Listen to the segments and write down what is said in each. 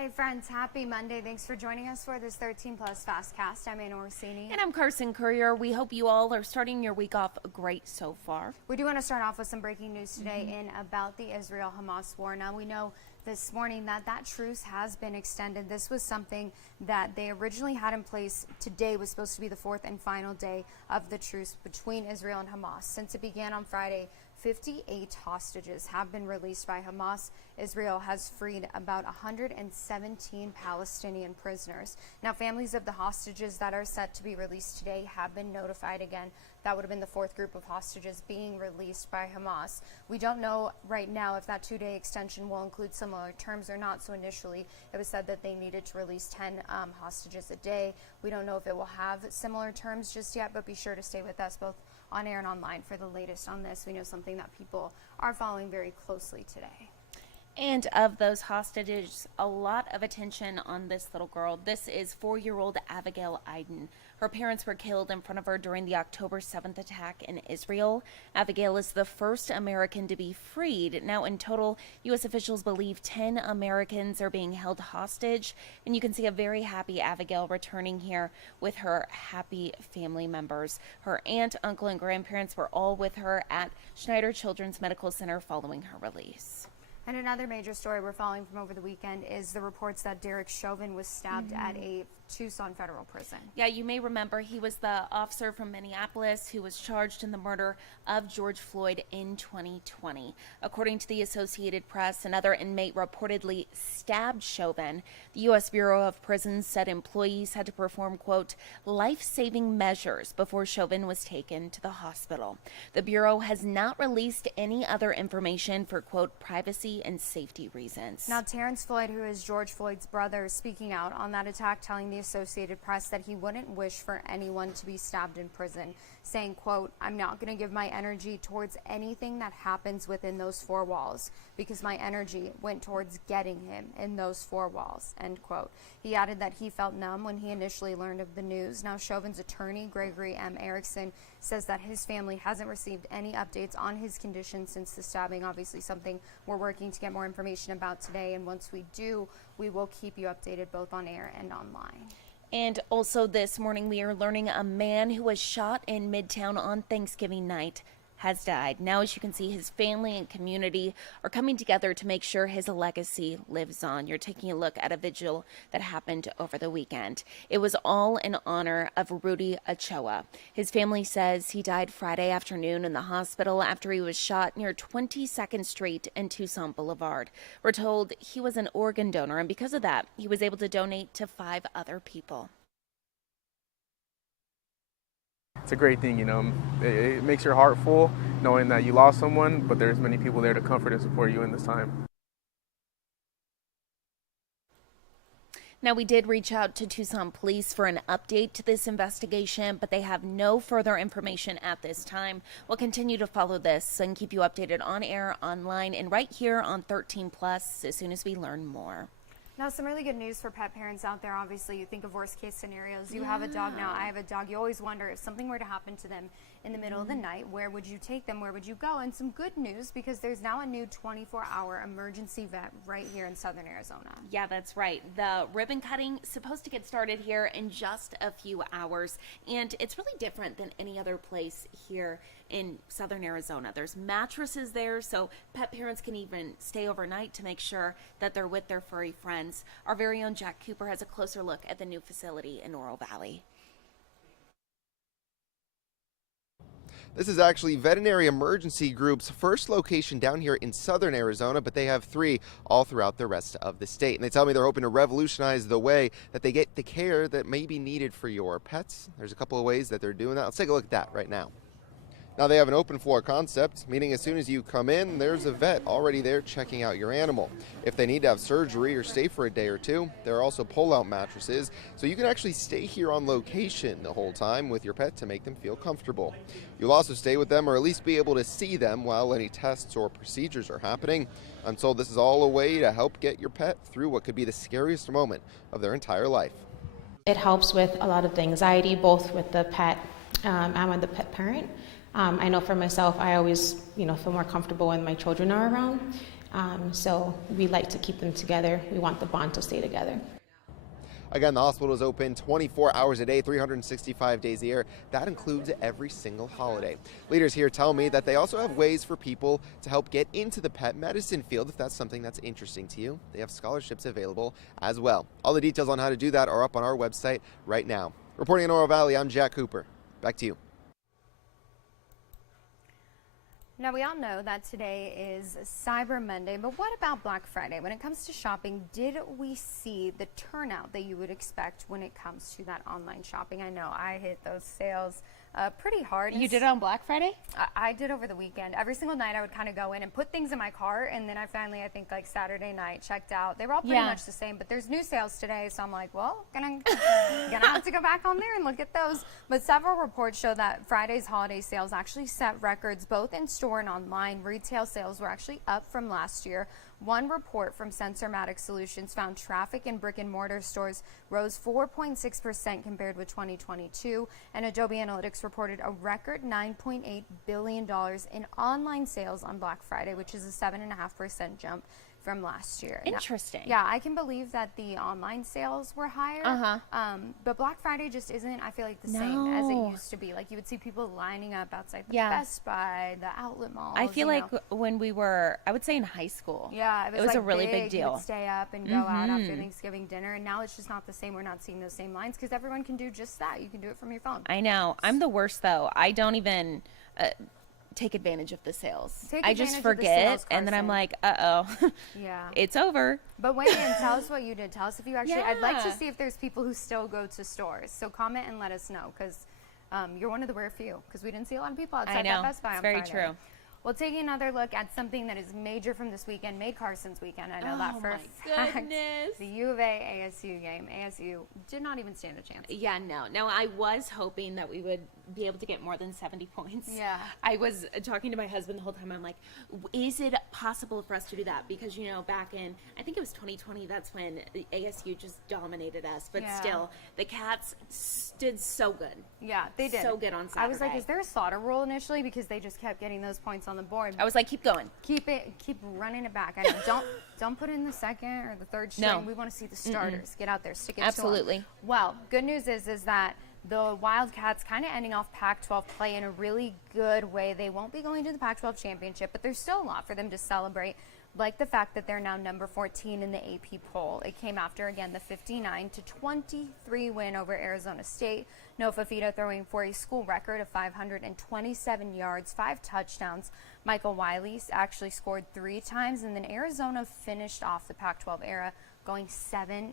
Hey friends, happy Monday. Thanks for joining us for this 13 Plus FastCast. I'm Anna Orsini. And I'm Carson Courier. We hope you all are starting your week off great so far. We do want to start off with some breaking news today in about the Israel-Hamas war. Now we know this morning that truce has been extended. This was something that they originally had in place. Today was supposed to be the fourth and final day of the truce between Israel and Hamas. Since it began on Friday, 58 hostages have been released by Hamas. Israel has freed about 117 Palestinian prisoners. Now, families of the hostages that are set to be released today have been notified again. That would have been the fourth group of hostages being released by Hamas. We don't know right now if that two-day extension will include similar terms or not. So initially, it was said that they needed to release 10 hostages a day. We don't know if it will have similar terms just yet, but be sure to stay with us both on air and online for the latest on this. We know something that people are following very closely today. And of those hostages, a lot of attention on this little girl. This is 4-year-old Abigail Iden. Her parents were killed in front of her during the October 7th attack in Israel. Abigail is the first American to be freed. Now, in total, U.S. officials believe 10 Americans are being held hostage. And you can see a very happy Abigail returning here with her happy family members. Her aunt, uncle, and grandparents were all with her at Schneider Children's Medical Center following her release. And another major story we're following from over the weekend is the reports that Derek Chauvin was stabbed at a Tucson federal prison. Yeah, you may remember he was the officer from Minneapolis who was charged in the murder of George Floyd in 2020. According to the Associated Press, another inmate reportedly stabbed Chauvin. The U.S. Bureau of Prisons said employees had to perform, quote, life-saving measures before Chauvin was taken to the hospital. The Bureau has not released any other information for, quote, privacy and safety reasons. Now, Terrence Floyd, who is George Floyd's brother, is speaking out on that attack, telling the Associated Press that he wouldn't wish for anyone to be stabbed in prison, saying, quote, I'm not going to give my energy towards anything that happens within those four walls because my energy went towards getting him in those four walls, end quote. He added that he felt numb when he initially learned of the news. Now, Chauvin's attorney, Gregory M. Erickson, says that his family hasn't received any updates on his condition since the stabbing. Obviously, something we're working to get more information about today, and once we do, we will keep you updated both on air and online. And also this morning, we are learning a man who was shot in Midtown on Thanksgiving night has died. Now, as you can see, his family and community are coming together to make sure his legacy lives on. You're taking a look at a vigil that happened over the weekend. It was all in honor of Rudy Ochoa. His family says he died Friday afternoon in the hospital after he was shot near 22nd Street and Tucson Boulevard. We're told he was an organ donor, and because of that, he was able to donate to 5 other people. It's a great thing, you know. It makes your heart full knowing that you lost someone, but there's many people there to comfort and support you in this time. Now, we did reach out to Tucson Police for an update to this investigation, but they have no further information at this time. We'll continue to follow this and keep you updated on air, online, and right here on 13 Plus as soon as we learn more. Now, some really good news for pet parents out there. Obviously, you think of worst case scenarios. You have a dog now. I have a dog. You always wonder if something were to happen to them in the middle of the night, where would you take them? Where would you go? And some good news, because there's now a new 24-hour emergency vet right here in Southern Arizona. Yeah, that's right. The ribbon cutting is supposed to get started here in just a few hours, and it's really different than any other place here in Southern Arizona. There's mattresses there, so pet parents can even stay overnight to make sure that they're with their furry friends. Our very own Jack Cooper has a closer look at the new facility in Oro Valley. This is actually Veterinary Emergency Group's first location down here in Southern Arizona, but they have 3 all throughout the rest of the state. And they tell me they're hoping to revolutionize the way that they get the care that may be needed for your pets. There's a couple of ways that they're doing that. Let's take a look at that right now. Now, they have an open floor concept, meaning as soon as you come in, there's a vet already there checking out your animal. If they need to have surgery or stay for a day or two, there are also pull-out mattresses, so you can actually stay here on location the whole time with your pet to make them feel comfortable. You'll also stay with them, or at least be able to see them while any tests or procedures are happening. I'm told this is all a way to help get your pet through what could be the scariest moment of their entire life. It helps with a lot of the anxiety, both with the pet and with the pet parent. I know for myself, I always, feel more comfortable when my children are around. So we like to keep them together. We want the bond to stay together. Again, the hospital is open 24 hours a day, 365 days a year. That includes every single holiday. Leaders here tell me that they also have ways for people to help get into the pet medicine field if that's something that's interesting to you. They have scholarships available as well. All the details on how to do that are up on our website right now. Reporting in Oro Valley, I'm Jack Cooper. Back to you. Now, we all know that today is Cyber Monday, but what about Black Friday? When it comes to shopping, did we see the turnout that you would expect when it comes to that online shopping? I know I hit those sales pretty hard. You did it on Black Friday? I did over the weekend. Every single night I would kind of go in and put things in my cart, and then I finally, I think like Saturday night, checked out. They were all pretty much the same, but there's new sales today, so I'm like, well, gonna have to go back on there and look at those. But several reports show that Friday's holiday sales actually set records both in store and online. Retail sales were actually up from last year. One report from Sensormatic Solutions found traffic in brick and mortar stores rose 4.6% compared with 2022, and Adobe Analytics reported a record $9.8 billion in online sales on Black Friday, which is a 7.5% jump from last year. Interesting. Now, yeah, I can believe that the online sales were higher, but Black Friday just isn't, I feel like, the same as it used to be. Like, you would see people lining up outside the Best Buy, the outlet malls. I feel like when we were, I would say in high school, it was like a really big deal. You would stay up and go out after Thanksgiving dinner, and now it's just not the same. We're not seeing those same lines because everyone can do just that. You can do it from your phone. I know. I'm the worst, though. I don't even take advantage of the sales. I just forget, and then I'm like, uh-oh, it's over. But weigh in, tell us what you did. Tell us if you actually, I'd like to see if there's people who still go to stores. So comment and let us know, because you're one of the rare few, because we didn't see a lot of people outside that Best Buy on Friday. It's very true. Well, taking another look at something that is major from this weekend, made Carson's weekend. I know that for a fact. Goodness. The U of A ASU game. ASU did not even stand a chance. Yeah, no. No, I was hoping that we would be able to get more than 70 points. Yeah. I was talking to my husband the whole time. I'm like, is it possible for us to do that? Because, you know, back in, I think it was 2020, that's when the ASU just dominated us. But still, the Cats did so good. Yeah, they did. So good on Saturday. I was like, is there a slaughter rule initially? Because they just kept getting those points on the board. I was like, keep going. Keep running it back. I know. Don't put in the second or the third string. No. We want to see the starters. Get out there, stick it Absolutely. to them. Well, good news is that the Wildcats kind of ending off Pac-12 play in a really good way. They won't be going to the Pac-12 championship, but there's still a lot for them to celebrate, like the fact that they're now number 14 in the AP poll. It came after, again, the 59-23 win over Arizona State. Noah Fifita throwing for a school record of 527 yards, 5 touchdowns. Michael Wiley actually scored 3 times, and then Arizona finished off the Pac-12 era going 7-2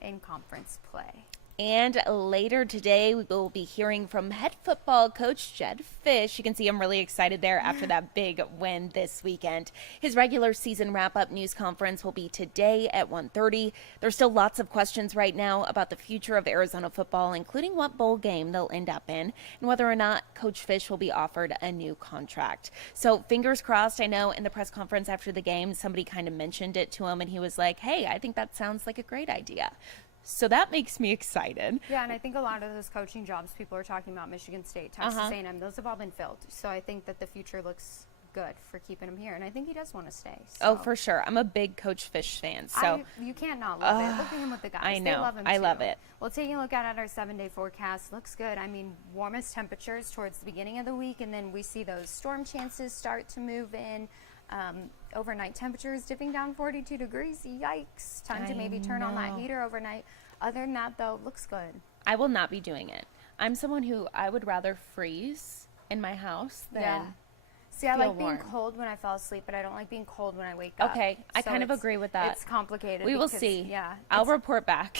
in conference play. And later today, we will be hearing from head football coach Jedd Fisch. You can see I'm really excited there after that big win this weekend. His regular season wrap-up news conference will be today at 1:30. There's still lots of questions right now about the future of Arizona football, including what bowl game they'll end up in and whether or not Coach Fisch will be offered a new contract. So fingers crossed. I know in the press conference after the game, somebody kind of mentioned it to him, and he was like, hey, I think that sounds like a great idea. So that makes me excited. Yeah, and I think a lot of those coaching jobs, people are talking about Michigan State, Texas A&M, those have all been filled. So I think that the future looks good for keeping him here, and I think he does want to stay. So. Oh, for sure. I'm a big Coach Fisch fan. So you can't not love it. Look at him with the guys. I know. They love him too. I love it. Well, taking a look at our 7-day forecast, looks good. I mean, warmest temperatures towards the beginning of the week, and then we see those storm chances start to move in. Overnight temperatures dipping down 42 degrees. Yikes. Time to maybe turn on that heater overnight. Other than that, though, looks good. I will not be doing it. I'm someone who I would rather freeze in my house than See, I like warm. being cold when I fall asleep, but I don't like being cold when I wake up. Okay, I So kind of agree with that. It's complicated. We will because, see. Yeah. I'll report back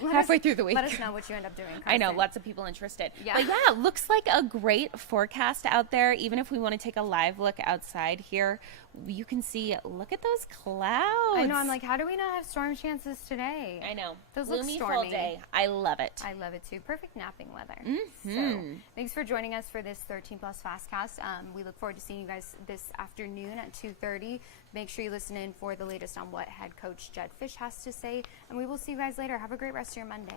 halfway through the week. Let us know what you end up doing. I know, Carson. lots of people interested. Yeah. But yeah, looks like a great forecast out there. Even if we want to take a live look outside here, you can see, look at those clouds. I know, I'm like, how do we not have storm chances today? I know. Those look Gloomy stormy. fall day. I love it. I love it too. Perfect napping weather. So, thanks for joining us for this 13 Plus FastCast. We look forward to seeing you guys this afternoon at 2:30. Make sure you listen in for the latest on what head coach Jedd Fisch has to say, and we will see you guys later. Have a great rest of your Monday.